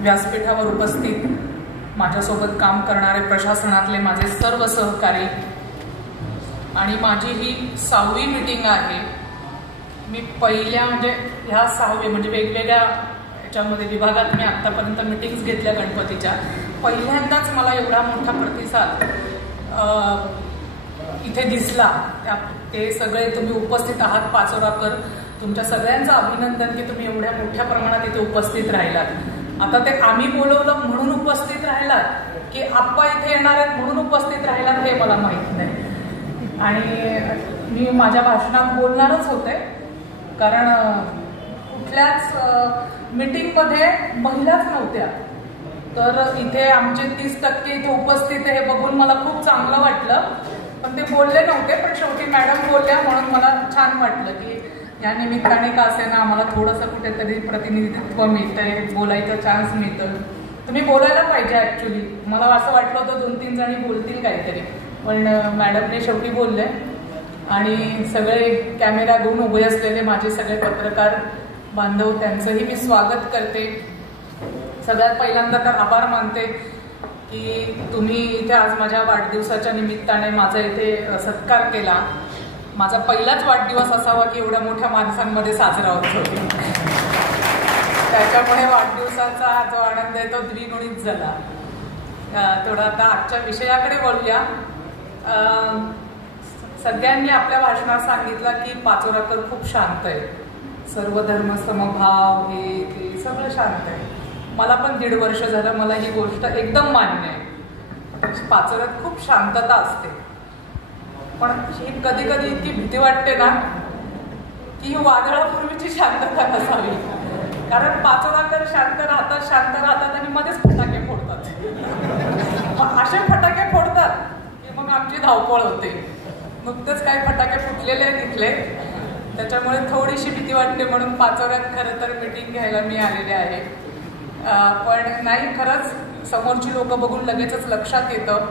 व्यासपीठावर उपस्थित माझ्यासोबत काम करणारे प्रशासनातले माझे सर्व सहकारी आणि माझी ही 6वी मीटिंग आहे। मी पहिल्या म्हणजे ह्या 6वी म्हणजे वेगवेगळ्या याच्यामध्ये विभागात मी आतापर्यंत मीटिंग्स घेतल्या गणपतीच्या। पहिल्यांदाच मला एवढा मोठा प्रतिसाद इथे दिसला। ते सगळे तुम्ही उपस्थित आहात पाचोराकर, तुमच्या सगळ्यांचं अभिनंदन की तुम्ही एवढ्या मोठ्या प्रमाणात इथे उपस्थित राहिलात। आता ते आम्ही बोलवलं म्हणून उपस्थित राहिलात की आप्पा इथे येणार आहेत म्हणून उपस्थित राहिलात हे मला माहित नाही। आणि मी माझ्या भाषणात बोलणारच होते कारण कुठल्याच मीटिंगमध्ये महिलाच नव्हत्या, तर इथे आमचे 30% इथे उपस्थित हे बघून मला खूप चांगलं वाटलं। पण ते बोलले नव्हते, पण शेवटी मॅडम बोलल्या म्हणून मला छान वाटलं की या निमित्ताने का असेना आम्हाला थोडंसं कुठेतरी प्रतिनिधित्व मिळतंय, बोलायचा चान्स मिळतं। तुम्ही बोलायला पाहिजे ॲक्च्युली। मला असं वाटलं होतं 2-3 जणी बोलतील काहीतरी, पण मॅडमने शेवटी बोलले। आणि सगळे कॅमेरा घेऊन उभे असलेले माझे सगळे पत्रकार बांधव त्यांचंही मी स्वागत करते। सगळ्यात पहिल्यांदा तर आभार मानते की तुम्ही इथे आज माझ्या वाढदिवसाच्या निमित्ताने माझा इथे सत्कार केला। माझा पहिलाच वाढदिवस असावा की एवढ्या मोठ्या माणसांमध्ये साजरा होत होती, त्याच्यामुळे वाढदिवसाचा जो आनंद आहे तो द्विगुणित झाला। थोडं आता आजच्या विषयाकडे वळूया। सगळ्यांनी आपल्या भाषणात सांगितलं की पाचोराकर खूप शांत आहे, सर्व धर्म समभाव हे ते सगळं शांत आहे। मला पण 1.5 वर्ष झालं, मला ही गोष्ट एकदम मान्य आहे। पाचोऱ्यात खूप शांतता असते, पण ही कधी कधी इतकी भीती वाटते ना की ही वादळापूर्वीची शांतता नसावी। कारण पाचोराकर शांत राहतात आणि मध्येच फटाके फोडतात। मग असे फटाके फोडतात की मग आमची धावपळ होते। नुकतेच काही फटाके फुटलेले दिसले, त्याच्यामुळे थोडीशी भीती वाटते। म्हणून पाचोऱ्यात खरं तर मीटिंग घ्यायला मी आलेले आहे। पण नाही, खरंच समोरची लोक बघून लगेचच लक्षात येतं।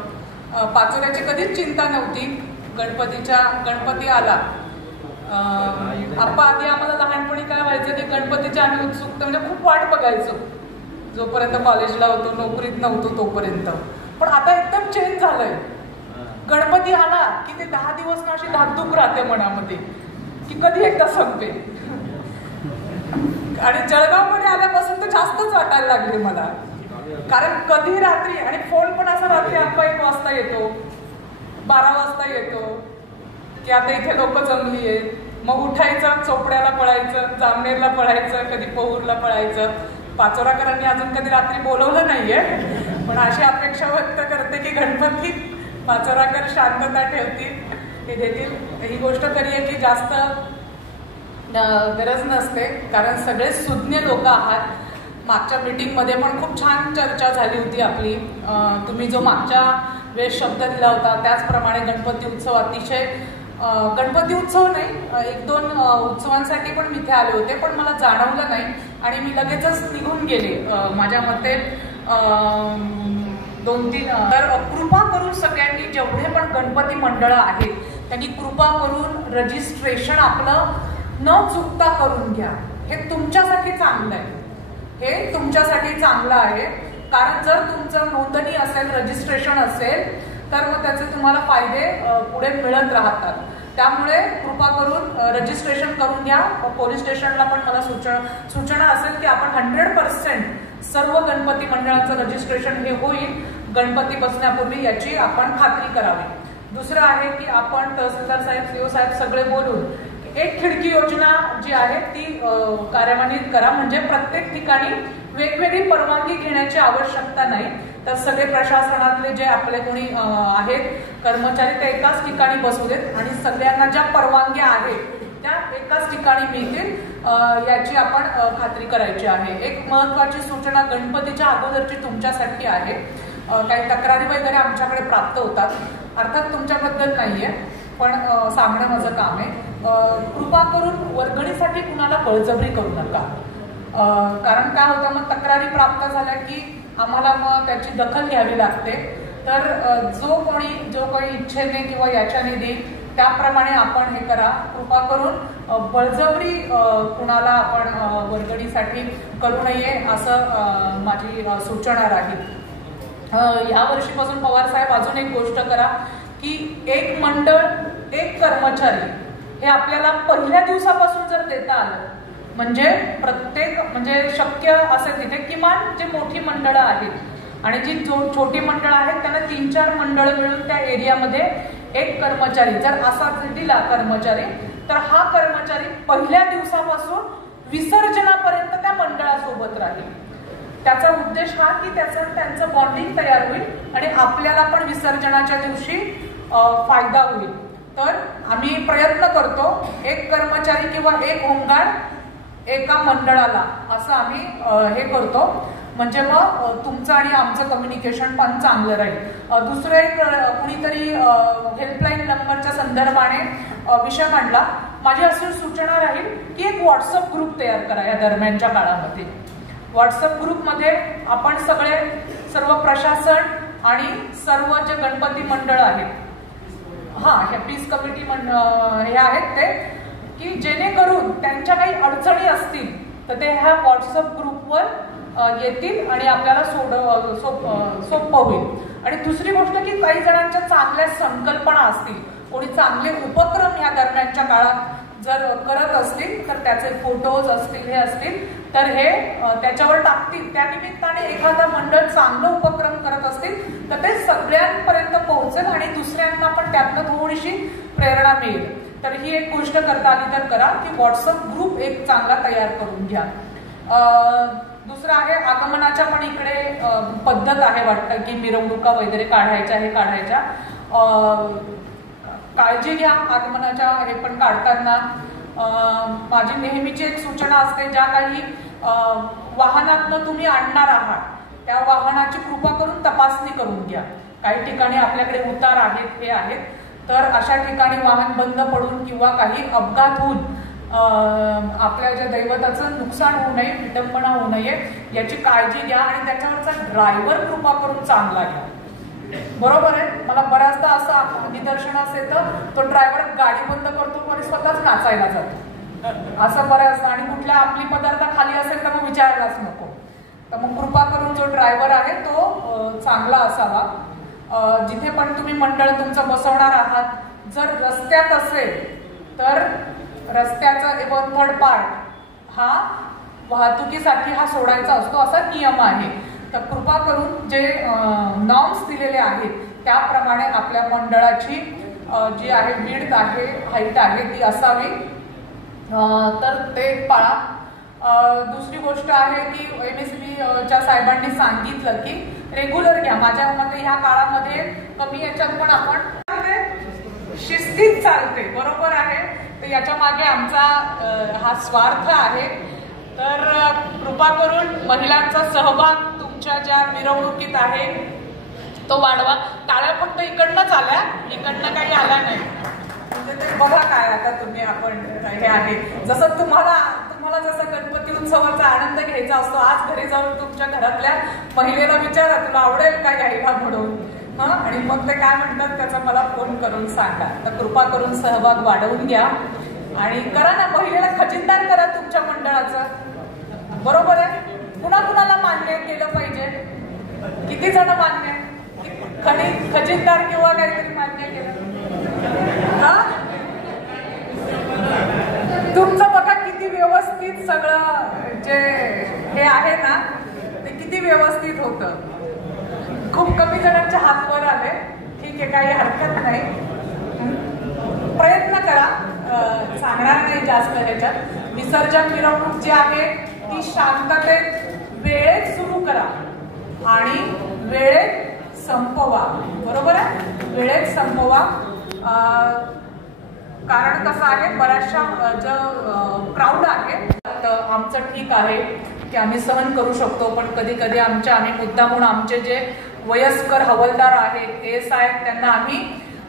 पाचोऱ्याची कधीच चिंता नव्हती। गणपती आला, आप्पा आधी आम्हाला लहानपणी काय व्हायचं की गणपतीची आम्ही उत्सुकता म्हणजे खूप वाट बघायचो, जोपर्यंत कॉलेजला होतो, नोकरीत नव्हतो तोपर्यंत। पण आता एकदम चेंज झालंय। गणपती आला की ते 10 दिवस ना अशी धाकधूक राहते मनामध्ये की कधी एकदा संपेल। आणि जळगावमध्ये आल्यापासून तर जास्तच वाटायला लागले मला, कारण कधी रात्री आणि फोन पण असा रात्री आप्पा 1 वाजता येतो, 12 वाजता येतो की आता इथे लोक जमली आहेत। मग उठायचं, चोपड्याला पळायचं, जामनेरला पळायचं, कधी पहूरला पळायचं। पाचोराकरांनी अजून कधी रात्री बोलवलं नाहीये, पण अशी अपेक्षा व्यक्त करते की गणपती पाचोराकर शांतता ठेवतील, ते देतील। ही गोष्ट खरी आहे की जास्त गरज नसते, कारण सगळे सुज्ञ लोक आहात। मागच्या मीटिंगमध्ये पण खूप छान चर्चा झाली होती आपली। तुम्ही जो मागच्या वेळेस शब्द दिला होता त्याचप्रमाणे गणपती उत्सव अतिशय गणपती उत्सव नाही, 1-2 उत्सवांसाठी पण मी इथे आले होते, पण मला जाणवलं नाही आणि मी लगेचच निघून गेले। माझ्या मते 2-3 तर कृपा करून सगळ्यांनी जेवढे पण गणपती मंडळ आहेत त्यांनी कृपा करून रजिस्ट्रेशन आपलं न चुकता करून घ्या। हे तुमच्यासाठी चांगलं आहे, हे तुमच्यासाठी चांगलं आहे। कारण जर तुमचं नोंदणी असेल, रजिस्ट्रेशन असेल, तर मग त्याचे तुम्हाला फायदे पुढे मिळत राहतात। त्यामुळे कृपा करून रजिस्ट्रेशन करून घ्या। पोलीस स्टेशनला पण मला सूचना असेल की आपण 100% सर्व गणपती मंडळांचं रजिस्ट्रेशन हे होईल गणपती बसण्यापूर्वी, याची आपण खात्री करावी। दुसरं आहे की आपण तहसीलदार साहेब, सीओ साहेब सगळे बोलून एक खिडकी योजना जी आहे ती कार्यान्वित करा, म्हणजे प्रत्येक ठिकाणी वेगवेगळी परवानगी घेण्याची आवश्यकता नाही। तर सगळे प्रशासनातले जे आपले कोणी आहेत कर्मचारी ते एकाच ठिकाणी बसू देत आणि सगळ्यांना ज्या परवानग्या आहेत त्या एकाच ठिकाणी मिळतील, याची आपण खात्री करायची आहे। एक महत्त्वाची सूचना गणपतीच्या अगोदरची तुमच्यासाठी आहे। काही तक्रारी वगैरे आमच्याकडे प्राप्त होतात, अर्थात तुमच्याबद्दल नाहीये, पण सांगणं माझं काम आहे। कृपा करून वर्गणीसाठी कुणाला बळजबरी करू नका, कारण काय होतं मग तक्रारी प्राप्त झाल्या की आम्हाला मग त्याची दखल घ्यावी लागते। तर जो कोणी इच्छेने किंवा याच्याने देईल त्याप्रमाणे आपण हे करा. कृपा करून बळजबरी कुणाला आपण वर्गणीसाठी करू नये असं माझी सूचना राहील. या वर्षीपासून पवार साहेब अजून एक गोष्ट करा की एक मंडळ एक कर्मचारी हे आपल्याला पहिल्या दिवसापासून जर देता आलं म्हणजे प्रत्येक म्हणजे शक्य असेल तिथे किमान जे मोठी मंडळं आहेत आणि जी छोटी मंडळं आहेत त्यांना 3-4 मंडळ मिळून त्या एरियामध्ये एक कर्मचारी जर असा दिला कर्मचारी तर हा कर्मचारी पहिल्या दिवसापासून विसर्जनापर्यंत त्या मंडळासोबत राहील. त्याचा उद्देश हा की त्यांचं बॉन्डिंग तयार होईल आणि आपल्याला पण विसर्जनाच्या दिवशी फायदा होईल. तर आम्ही प्रयत्न करतो एक कर्मचारी किंवा एक होमगार्ड एका मंडळाला असं आम्ही हे करतो म्हणजे मग तुमचं आणि आमचं कम्युनिकेशन पण चांगलं राहील. दुसरं एक कुणीतरी हेल्पलाईन नंबरच्या संदर्भाने विषय मांडला. माझी अशी सूचना राहील की एक व्हॉट्सअप ग्रुप तयार करा या दरम्यानच्या काळामध्ये. व्हॉट्सअप ग्रुपमध्ये आपण सर्व प्रशासन आणि सर्व जे गणपती मंडळ आहेत ह्या पीस कमिटी हे आहेत ते की जेणेकरून त्यांच्या काही अडचणी असतील तर ते ह्या व्हॉट्सअप ग्रुपवर येतील आणि आपल्याला सोपं होईल. आणि दुसरी गोष्ट की काही जणांच्या चांगल्या संकल्पना असतील कोणी चांगले उपक्रम या दरम्यानच्या काळात जर करत असतील तर त्याचे फोटोज असतील हे असतील तर हे त्याच्यावर टाकतील. त्या निमित्ताने एखादा मंडळ चांगलं उपक्रम करत असतील तर ते सगळ्यांपर्यंत पोहोचेल आणि दुसऱ्यांना पण त्यातनं थोडीशी प्रेरणा मिळेल. तर ही एक गोष्ट करता आली तर करा की व्हॉट्सअप ग्रुप एक चांगला तयार करून घ्या. दुसरं आहे आगमनाच्या पण इकडे पद्धत आहे वाटतं की मिरवणुका वगैरे काढायच्या हे काढायच्या. काळजी घ्या आगमनाच्या हे पण काढताना. माझी नेहमीची एक सूचना असते ज्या काही वाहनातनं तुम्ही आणणार आहात त्या वाहनाची कृपा करून तपासणी करून घ्या. काही ठिकाणी आपल्याकडे उतार आहेत हे आहेत तर अशा ठिकाणी वाहन बंद पडून किंवा काही अपघात होऊन आपल्या ज्या दैवताचं नुकसान होऊ नये विटंबना होऊ नये याची काळजी घ्या आणि त्याच्यावरचा ड्रायव्हर कृपा करून चांगला घ्या. बरोबर आहे. मला बऱ्याचदा असं निदर्शनास येतं तो ड्रायव्हर गाडी बंद करतो आणि स्वतःच नाचायला जातो असं बऱ्याचदा आणि कुठल्या आपली पदार्थ खाली असेल तर मग विचारायलाच नको. तर मग कृपा करून जो ड्रायव्हर आहे तो चांगला असावा. जिथे पण तुम्ही मंडळ तुमचं बसवणार आहात जर रस्त्यात असेल तर रस्त्याचा 1/3 पार्ट हा वाहतुकीसाठी हा सोडायचा असतो असा नियम आहे. तर कृपा करून जे नॉर्म्स दिलेले आहेत त्याप्रमाणे आपल्या मंडळाची जी आहे विड्थ आहे हाईट आहे ती असावी तर ते पाळा. दुसरी गोष्ट आहे की MSBच्या साहेबांनी सांगितलं की रेग्युलर घ्या. माझ्या मते ह्या काळामध्ये कमी याच्यात पण आपण शिस्तीत चालते. बरोबर आहे. तर याच्या मागे आमचा हा स्वार्थ आहे. तर कृपा करून महिलांचा सहभाग तुमच्या ज्या मिरवणुकीत आहे तो वाढवा. टाळ्या फक्त इकडनंच आल्या इकडनं काही आल्या नाही म्हणजे ते बघा काय आता तुम्ही आपण हे आहे जसं तुम्हाला जसं गणपती उत्सवाचा आनंद घ्यायचा असतो आज घरी जाऊन तुमच्या घरातल्या महिलेला विचारा तुला आवडेल का घ्यायला म्हणून आणि मग ते काय म्हणतात त्याचा मला फोन करून सांगा. तर कृपा करून सहभाग वाढवून घ्या आणि करा ना महिलेला खजिनदार करा तुमच्या मंडळाचं. बरोबर आहे. कुणाला मान्य केलं पाहिजे. किती जण मान्य खजिनदार किंवा काहीतरी मान्य केलं तुमचं बघा किती व्यवस्थित सगळं जे हे आहे ना ते किती व्यवस्थित होतं. खूप कमी जणांच्या हात वर आले. ठीक आहे काही हरकत नाही. प्रयत्न करा. सांगणार नाही जास्त ह्याच्यात. विसर्जन मिरवणूक जी आहे ती शांततेत वेळेत सुरू करा आणि वेळेत संपवा. बरोबर आहे. वेळेत संपवा. कारण कसं आहे बऱ्याचशा जो क्राऊड आहे तर आमचं ठीक आहे की आम्ही सहन करू शकतो पण कधी कधी आम्ही मुद्दामून आमचे जे वयस्कर हवालदार आहेत ASI त्यांना आम्ही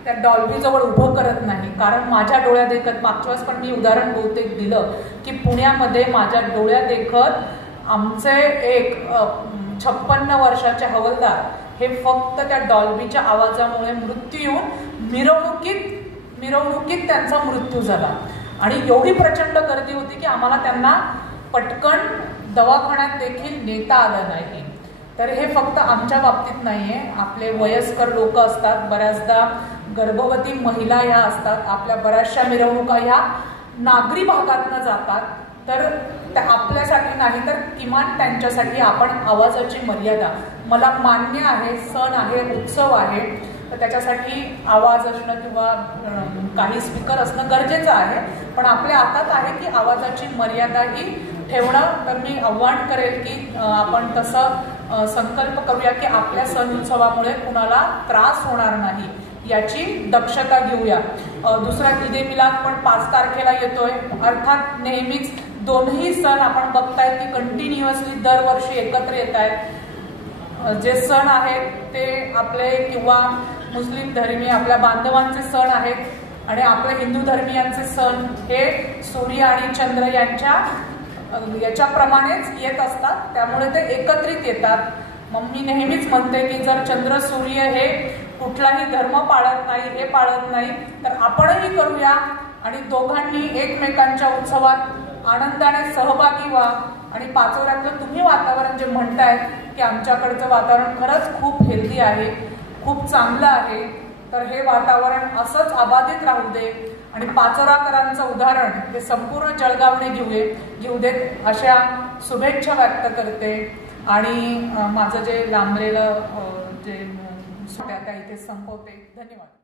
त्या डॉल्बी जवळ उभं करत नाही. कारण माझ्या डोळ्यात देखत मागच्या वेळेस पण मी उदाहरण बहुतेक दिलं की पुण्यामध्ये माझ्या डोळ्यात देखत आमचे एक 56 वर्षाचे हवालदार हे फक्त त्या डॉल्बीच्या आवाजामुळे मृत्यू येऊन मिरवणुकीत मिरवणुकीत त्यांचा मृत्यू झाला आणि एवढी प्रचंड गर्दी होती की आम्हाला त्यांना पटकन दवाखान्यात देखील नेता आलं नाही. तर हे फक्त आमच्या बाबतीत नाहीये, आपले वयस्कर लोक असतात, बऱ्याचदा गर्भवती महिला ह्या असतात, आपल्या बऱ्याचशा मिरवणुका ह्या नागरी भागातनं जातात. तर आपल्यासाठी नाही तर किमान त्यांच्यासाठी आपण आवाजाची मर्यादा, मला मान्य आहे सण आहे उत्सव आहे तर त्याच्यासाठी आवाज असणं किंवा काही स्पीकर असणं गरजेचं आहे, पण आपल्या हातात आहे की आवाजाची मर्यादा ही ठेवणं. तर मी आव्हान करेल की आपण तसं संकल्प करूया की आपल्या सण उत्सवामुळे कुणाला त्रास होणार नाही याची दक्षता घेऊया. दुसरा ईद मिलाद पण 5 तारखेला येतोय. अर्थात नेहमीच दोन्ही सण आपण बघतायत की कंटिन्युअसली दरवर्षी एकत्र येत आहेत. जे सण आहेत ते आपले किंवा मुस्लिम धर्मीय आपल्या बांधवांचे सण आहेत आणि आपले हिंदू धर्मीयांचे सण हे सूर्य आणि चंद्र याच्याप्रमाणेच येत असतात, त्यामुळे ते एकत्रित येतात. मग मी नेहमीच म्हणते की जर चंद्र सूर्य हे कुठलाही धर्म पाळत नाही, हे पाळत नाही, तर आपणही करूया आणि दोघांनी एकमेकांच्या उत्सवात आनंदाने सहभागी व्हा. आणि पाचोऱ्यातलं तुम्ही वातावरण जे म्हणताय की आमच्याकडचं वातावरण खरंच खूप हेल्दी आहे, खूप चांगलं आहे, तर हे वातावरण असंच अबाधित राहू दे आणि पाचोराकरांचं उदाहरण हे संपूर्ण जळगावने घेऊ देत अशा शुभेच्छा व्यक्त करते. आणि माझं जे लांबलेलं जे त्या इथे संपवते. धन्यवाद.